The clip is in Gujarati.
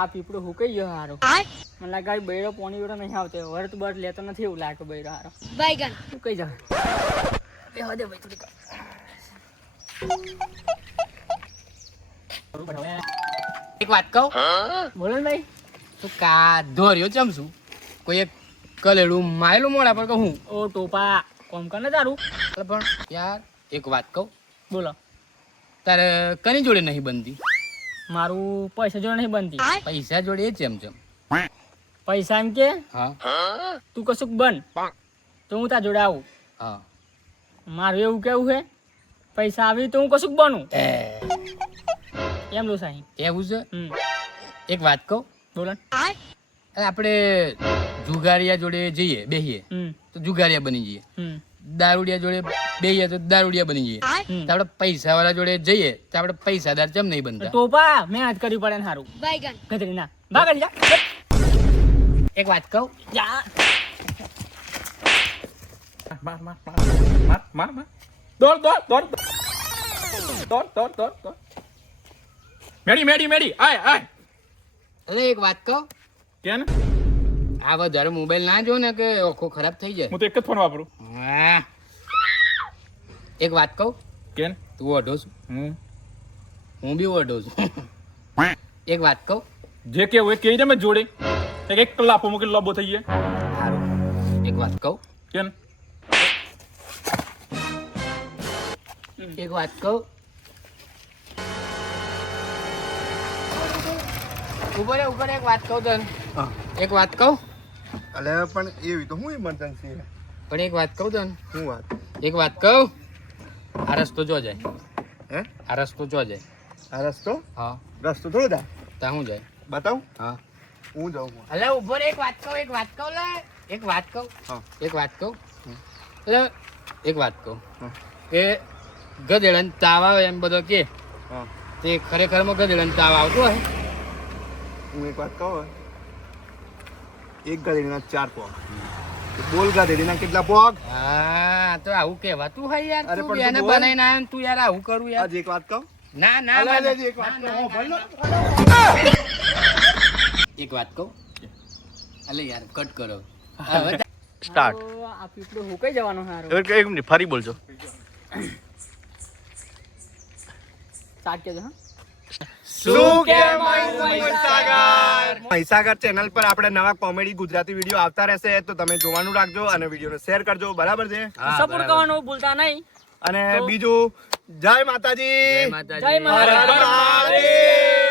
આ પીપળું હુકાઈ ગયો હારો. મને લાગે બૈરો પોણી વેળો નહીં આવતો, વર્ત બર્ત લેતો નથી એવું લાગે બૈરો હારો. બાયગન હુકાઈ જાય. બેહવા દે ભાઈ થોડીક. એક વાત કહું, બોલો ને ભાઈ. તું કા ધોર્યો ચમ છું? કોઈ એક કલેડું માયેલું મોડા પર કહું. ઓ ટોપા કોમ કર ને તારું. પણ યાર એક વાત કહું, બોલો. તારે કની જોડે નહીં બનતી? મારું પૈસા જોડે નહીં બનતી. પૈસા જોડે એ ચમ ચમ. પૈસા એમ કે હા તું કશુંક બન તો હું તાર જોડે આવું. હા મારું એવું કેવું છે, પૈસા આવી તો હું કશુંક બનું એમ લો સાહેબ. એવું છે. હમ એક વાત કહું, બોલો. આપણે જુગારિયા જોડે જઈએ બેહીએ તો જુગારિયા બની જઈએ, દારૂડિયા જોડે બેહીએ તો દારૂડિયા બની જઈએ. તો આપણે પૈસા વાળા જોડે જઈએ તો આપણે પૈસાદાર ચમ નહીં બનતા? ટોપા મહેનત કરવી પડે ને સારું. બાયગન ગધેડી ના ભાગ જા. એક વાત કહું, જા. મેડી આય અરે એક વાત કહું, કેન આ વધારે મોબાઈલ ના જો ને કે આંખો ખરાબ થઈ જાય. હું તો એક જ ફોન વાપરું. હા. એક વાત કહું, કેન તું ઓઢો છું, હું હું બી ઓઢો છું. એક વાત કહું, જે કેવું એ કહી દે મેં જોડે એક કલાક મૂકી લોબો થઈ જાય. સારું. એક વાત કહું, કેન એક વાત કહું, ઉપર એક વાત કહું તને. એક વાત કહું, અલે પણ એવી તો હું ઇમરજન્સી છે. પણ એક વાત કહું તને. શું વાત? એક વાત કહું, આ રસ્તો જો જાય, હે આ રસ્તો જો જાય. આ રસ્તો હા રસ્તો થોડો દા તા હું જાય. બતાવું હા હું જાઉં. અલે ઉભો રે, એક વાત કહું, એક વાત કહું લે, એક વાત કહું. હા. એક વાત કહું, એટલે એક વાત કહું હા. કે ગધેડાને તાવ આવે એમ બધો કે હા તે ખરેખરમાં ગધેડાને તાવ આવતો હોય? હું એક વાત કહું, એક ગાડીના 4 પોગ. બોલ ગાડીના કેટલા પોગ? હા તો આવું કહેવાતું હોય યાર. અરે તું પણ એને તું બોલ. બનાવીને આવ્યો ને તું યાર આવું કરું યાર. આજ એક વાત કહું. ના ના અલે, ના, અલે, એક વાત ના, કહું. ના, ભલો. એક વાત કહું, અલે યાર કટ કરો હવે. સ્ટાર્ટ. તો આ પીપળું હુકાઈ જવાનું સારું. એક મિનિટ ફરી બોલજો. સ્ટાર્ટ કરજો. હા શું કે મહીસાગર ચેનલ પર આપણે નવા કોમેડી ગુજરાતી વિડીયો આવતા રહેશે, તો તમે જોવાનું રાખજો અને વિડીયોને શેર કરજો. બરાબર છે? હા, સપોર્ટ બરાબર. કરવાનું ભૂલતા નહીં. અને તો- બીજું જય માતાજી. જય માતાજી. જય માતાજી. હર હર મહાદેવ.